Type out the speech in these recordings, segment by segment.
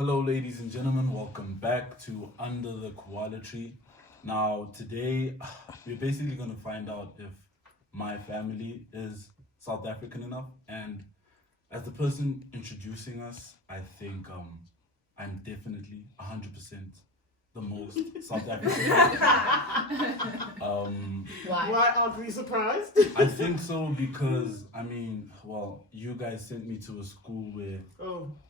Hello, ladies and gentlemen. Welcome back to Under the Koala tree. Now, today we're basically going to find out if my family is South African enough. And as the person introducing us, I think I'm definitely 100% the most South African. Why aren't we surprised? I think so because you guys sent me to a school where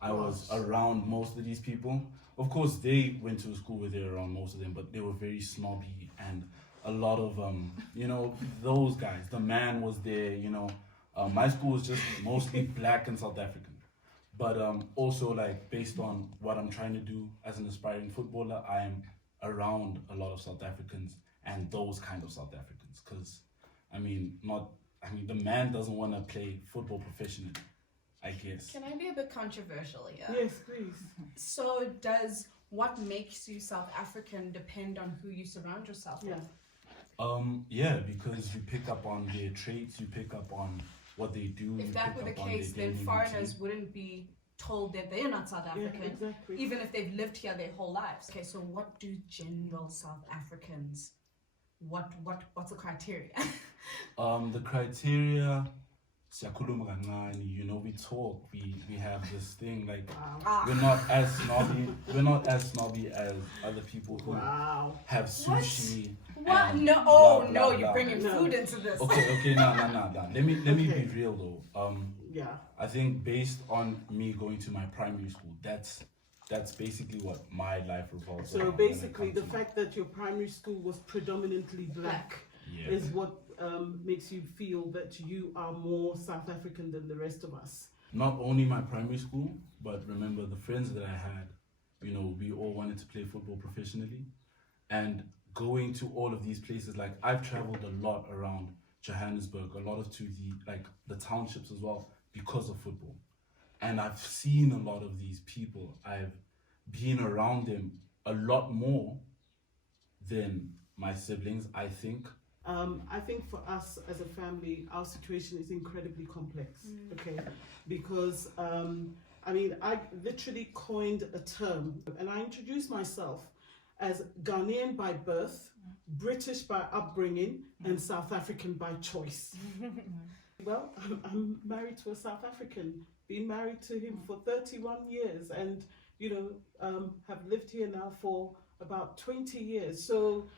I was around most of these people. Of course, they went to a school where they were around most of them, but they were very snobby and a lot of those guys. The man was there. My school was just mostly black and South African. But also, like, based on what I'm trying to do as an aspiring footballer, I'm around a lot of South Africans and those kind of South Africans. Because, the man doesn't want to play football professionally, I guess. Can I be a bit controversial here? Yes, please. So does what makes you South African depend on who you surround yourself with? Because you pick up on their traits, you pick up on what they do. If that were the case, then foreigners wouldn't be told that they're not South African, exactly. even if they've lived here their whole lives. Okay, so what do general South Africans, what's the criteria? The criteria, siyakhuluma kancane, we talk, we have this thing, like, we're not as snobby as other people who have sushi. What? And No, blah, blah, no, you're blah. bringing food into this. Okay, no. Let me be real though. Yeah. I think based on me going to my primary school, that's basically what my life revolves around. So basically, the fact that your primary school was predominantly black is what makes you feel that you are more South African than the rest of us. Not only my primary school, but remember the friends that I had, we all wanted to play football professionally. And going to all of these places, like I've traveled a lot around Johannesburg, a lot to the townships as well because of football. And I've seen a lot of these people. I've been around them a lot more than my siblings, I think. I think for us as a family, our situation is incredibly complex, okay? Because, I literally coined a term, and I introduced myself as Ghanaian by birth, British by upbringing, and South African by choice. Well, I'm married to a South African, been married to him for 31 years, and, have lived here now for about 20 years. So,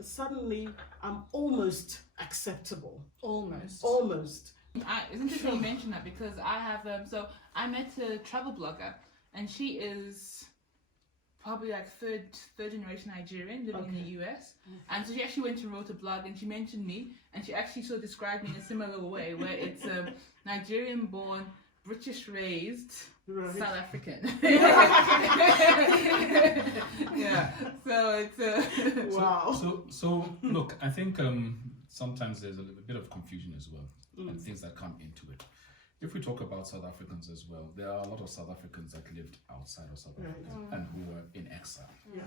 suddenly I'm almost acceptable. Almost. It's interesting you mention that because I have I met a travel blogger and she is probably like third generation Nigerian living in the US, and so she actually went and wrote a blog and she mentioned me and she actually sort of described me in a similar way where it's Nigerian born, British raised, South African. Yeah. So it's wow. So look, I think sometimes there's a little bit of confusion as well, and things that come into it. If we talk about South Africans as well, there are a lot of South Africans that lived outside of South Africa and who were in exile. Yeah.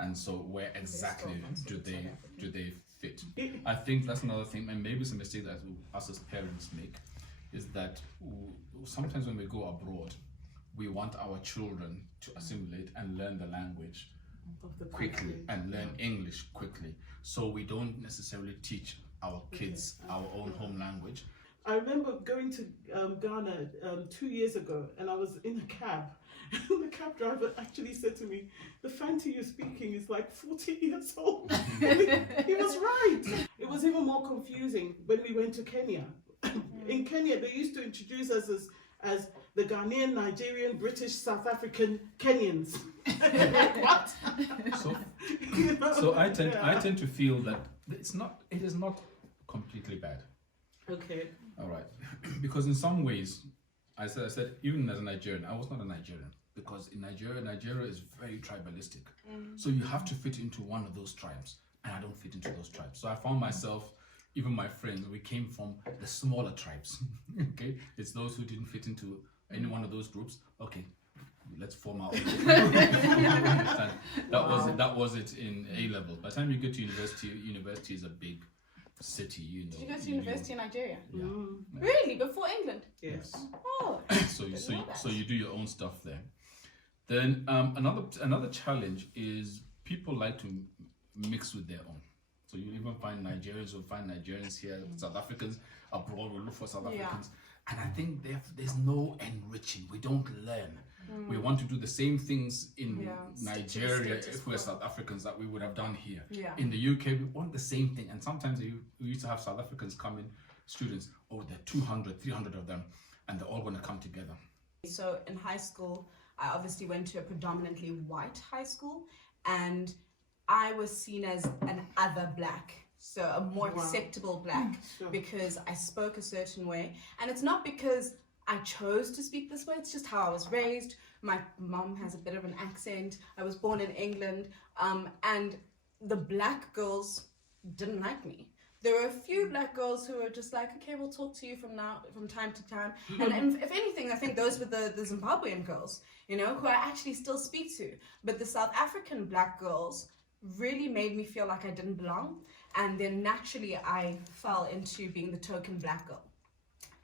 And so where exactly do they fit? I think that's another thing, and maybe it's a mistake that us as parents make, is that sometimes when we go abroad, we want our children to assimilate and learn the language quickly and learn English quickly. So we don't necessarily teach our kids our own home language. I remember going to Ghana 2 years ago, and I was in a cab. And the cab driver actually said to me, "The Fanti you're speaking is like 40 years old." He was right. It was even more confusing when we went to Kenya. In Kenya, they used to introduce us as the Ghanaian, Nigerian, British, South African Kenyans. What? So I tend to feel that it is not completely bad. Okay. All right. Because in some ways, I said even as a Nigerian, I was not a Nigerian, because in Nigeria is very tribalistic. So you have to fit into one of those tribes, and I don't fit into those tribes. So I found myself, even my friends, we came from the smaller tribes. Okay, it's those who didn't fit into any one of those groups. Okay, let's form our own. That was it in A level. By the time you get to university is a big city. Did you go to university in Nigeria? Yeah. Really? Before England? Yes. Oh. So you do your own stuff there. Then another challenge is people like to mix with their own. So you even find Nigerians will find Nigerians here, South Africans abroad will look for South Africans. And I think there's no enriching. We don't learn. We want to do the same things in Nigeria if we're South Africans that we would have done here. In the UK, we want the same thing. And sometimes we used to have South Africans come in, students, there are 200, 300 of them, and they're all going to come together. So in high school, I obviously went to a predominantly white high school, and I was seen as an other black. So a more acceptable black because I spoke a certain way. And it's not because I chose to speak this way, it's just how I was raised. My mom has a bit of an accent. I was born in England. And the black girls didn't like me. There were a few black girls who were just like, okay, we'll talk to you from time to time. And if anything, I think those were the Zimbabwean girls, you know, who I actually still speak to. But the South African black girls really made me feel like I didn't belong. And then naturally I fell into being the token black girl.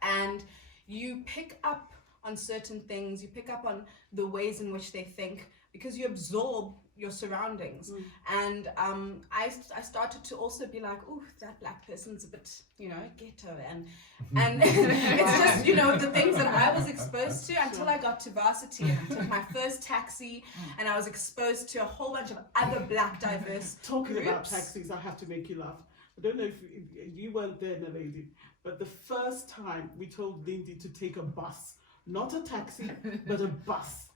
And you pick up on certain things, you pick up on the ways in which they think, because you absorb your surroundings. And I started to also be like, oh, that black person's a bit, you know, ghetto, and it's just, you know, the things that I was exposed to until I got to varsity and I took my first taxi, and I was exposed to a whole bunch of other black diverse Talking groups. about taxis, I have to make you laugh. I don't know if you weren't there, Naledi, but the first time we told Lindy to take a bus, not a taxi, but a bus,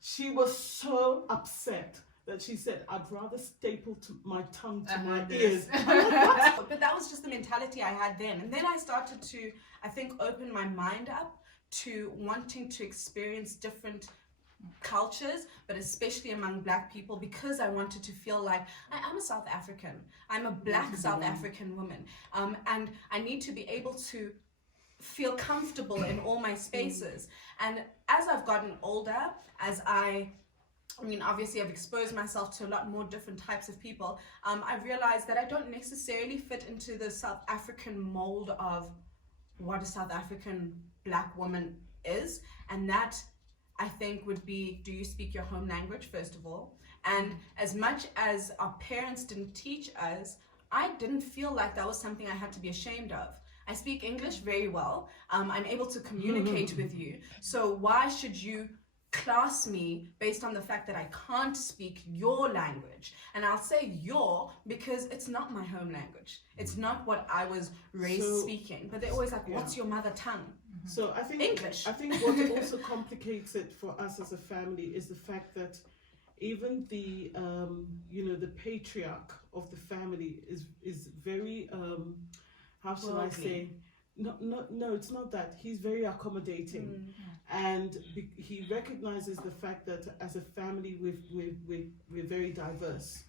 she was so upset that she said, I'd rather staple my tongue to my ears. But that was just the mentality I had then. And then I started to, I think, open my mind up to wanting to experience different cultures, but especially among black people, because I wanted to feel like I'm a South African. I'm a black South African woman. And I need to be able to feel comfortable in all my spaces. And as I've gotten older, as I mean, obviously I've exposed myself to a lot more different types of people. I've realized that I don't necessarily fit into the South African mold of what a South African black woman is. And that, I think, would be, do you speak your home language, first of all? And as much as our parents didn't teach us, I didn't feel like that was something I had to be ashamed of. I speak English very well. I'm able to communicate with you. So why should you class me based on the fact that I can't speak your language? And I'll say your because it's not my home language. It's not what I was raised speaking. But they're always like, what's your mother tongue? So I think English. I think what also complicates it for us as a family is the fact that even the you know, the patriarch of the family is very how shall I say? No, it's not that. He's very accommodating, and he recognizes the fact that as a family we're very diverse.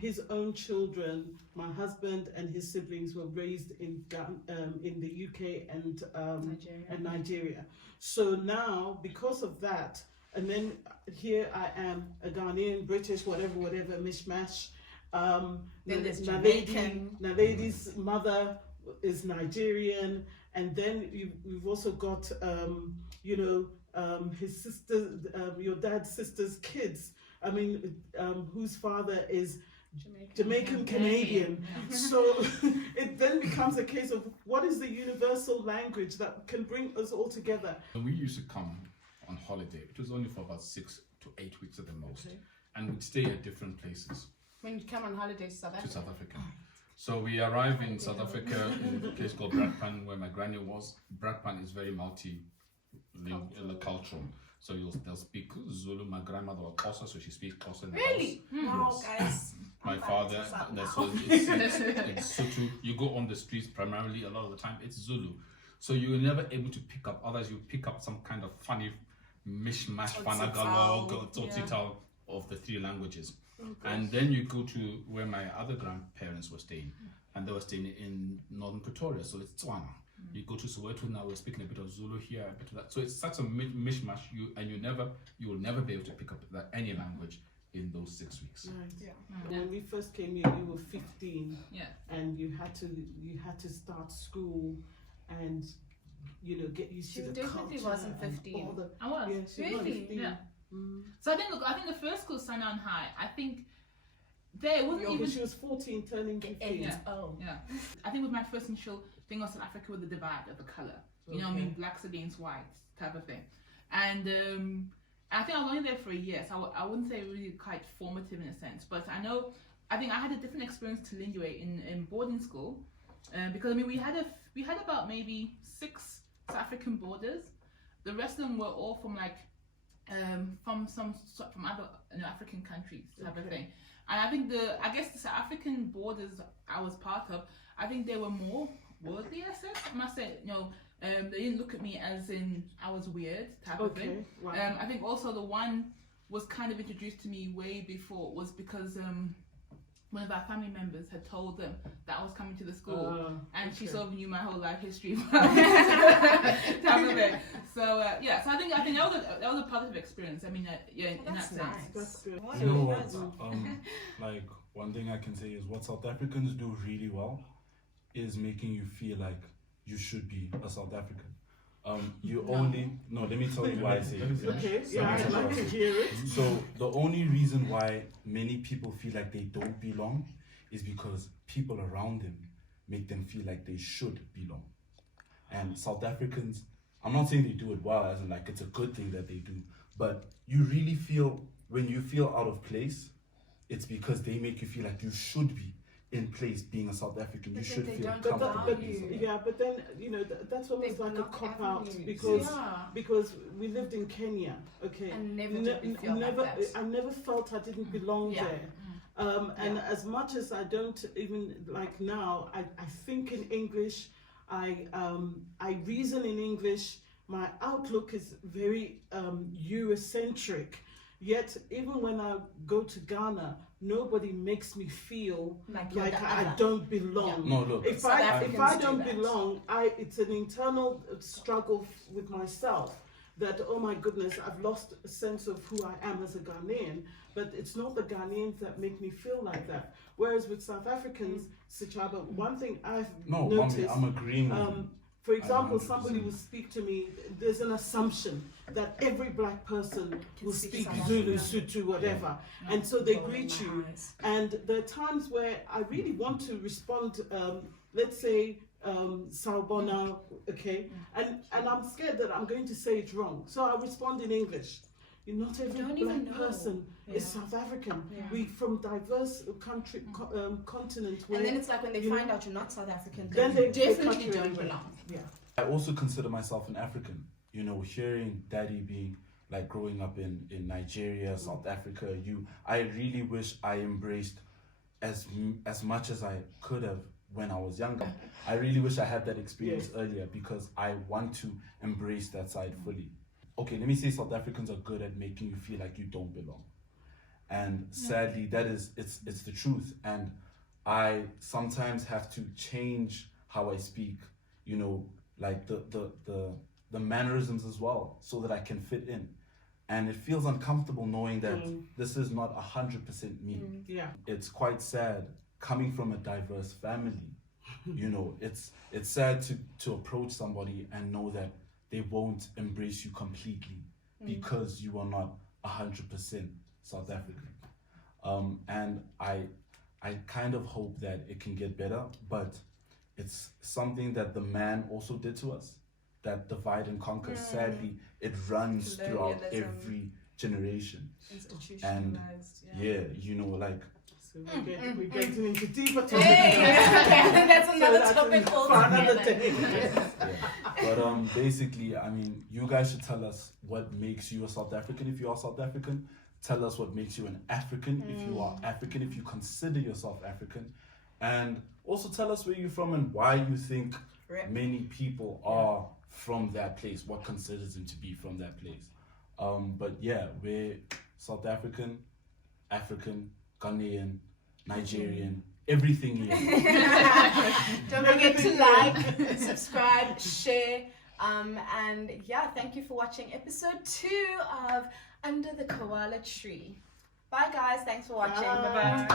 His own children, my husband and his siblings, were raised in the UK and Nigeria. So now, because of that, and then here I am, a Ghanaian, British, whatever, mishmash. Then there's Jamaican. Naledi's mother is Nigerian, and then we've also got you know, his sister, your dad's sister's kids. I mean, whose father is Jamaican Canadian. So it then becomes a case of what is the universal language that can bring us all together. When we used to come on holiday, it was only for about 6 to 8 weeks at the most, and we'd stay at different places. When you come on holiday to South Africa? So we arrive in South Africa in a place called Brakpan, where my granny was. Brakpan is very multi-cultural. So they'll speak Zulu. My grandmother was Xhosa, so she speaks Xhosa in the Really? house. Wow, guys. My father, it's Sotho. You go on the streets primarily, a lot of the time, it's Zulu. So you're never able to pick up, others you pick up some kind of funny mishmash, fanagalo, of the three languages. And then you go to where my other grandparents were staying, and they were staying in northern Pretoria, so it's Tswana. You go to Soweto now, we're speaking a bit of Zulu here, a bit of that. So it's such a mishmash, you will never be able to pick up any language in those 6 weeks. Right. When we first came here, you were 15, and you had to start school and, you know, get used to the culture. She definitely wasn't 15. I was. Yeah, she was 15. Yeah. So I think the first school, Sundown High, I think there wasn't even. She was 14, turning 15. Yeah. I think with my first initial thing was South Africa with the divide of the color. You know what I mean? Blacks against whites type of thing. And I think I was only there for a year, so I wouldn't say really quite formative in a sense. But I think I had a different experience to Lindway in boarding school, because I mean we had about maybe 6 South African boarders. The rest of them were all from like from other African countries type of thing. And I think the South African boarders I was part of, I think they were more worldly, I must say. They didn't look at me as in I was weird type of thing. Right. I think also the one was kind of introduced to me way before was because one of our family members had told them that I was coming to the school, and she sort of knew my whole life history. Type of thing. So so I think that was a positive experience. I mean, in that sense. That's good. You know what? Like one thing I can say is what South Africans do really well is making you feel like you should be a South African. Let me tell you why I say it. Okay, I'd like to hear it. So the only reason why many people feel like they don't belong is because people around them make them feel like they should belong. And South Africans, I'm not saying they do it well, as in like it's a good thing that they do, but you really feel, when you feel out of place, it's because they make you feel like you should be in place being a South African. You should feel comfortable. But then that's almost like a cop out because we lived in Kenya, and I never felt I didn't belong there. And as much as I don't even like now, I think in English, I reason in English. My outlook is very Eurocentric. Yet even when I go to Ghana, nobody makes me feel like I don't belong. No, look. If I don't belong, it's an internal struggle with myself. That, oh my goodness, I've lost a sense of who I am as a Ghanaian. But it's not the Ghanaians that make me feel like that. Whereas with South Africans, Sichaba, one thing I've noticed. Mommy, I'm agreeing with you. For example, somebody will speak to me, there's an assumption that every black person will speak Zulu, Sotho, whatever. And so they greet you. And there are times where I really want to respond, let's say, Sawubona, and I'm scared that I'm going to say it wrong. So I respond in English. Not every black person is South African. We from diverse continent. And then it's like when they find out you're not South African, then they definitely don't belong. I also consider myself an African. Hearing Daddy being like growing up in Nigeria, South Africa, I really wish I embraced as much as I could have when I was younger. I really wish I had that experience earlier because I want to embrace that side fully. Okay, let me say South Africans are good at making you feel like you don't belong. And sadly, it's the truth. And I sometimes have to change how I speak, like the mannerisms as well, so that I can fit in. And it feels uncomfortable knowing that this is not 100% me. It's quite sad coming from a diverse family. It's sad to approach somebody and know that they won't embrace you completely because you are not 100% South African. And I kind of hope that it can get better, but it's something that the man also did to us, that divide and conquer. Sadly, it runs throughout every generation. Institutionalized. So we're getting into deeper topics. That's another topic for another day. But basically, I mean, you guys should tell us what makes you a South African if you are South African. Tell us what makes you an African if you are African, if you consider yourself African. And also tell us where you're from and why you think many people are from that place, what considers them to be from that place. But yeah, we're South African, Ghanaian, Nigerian, everything here. Don't forget to like, subscribe, share, and thank you for watching episode 2 of Under the Koala Tree. Bye guys, thanks for watching. Bye-bye.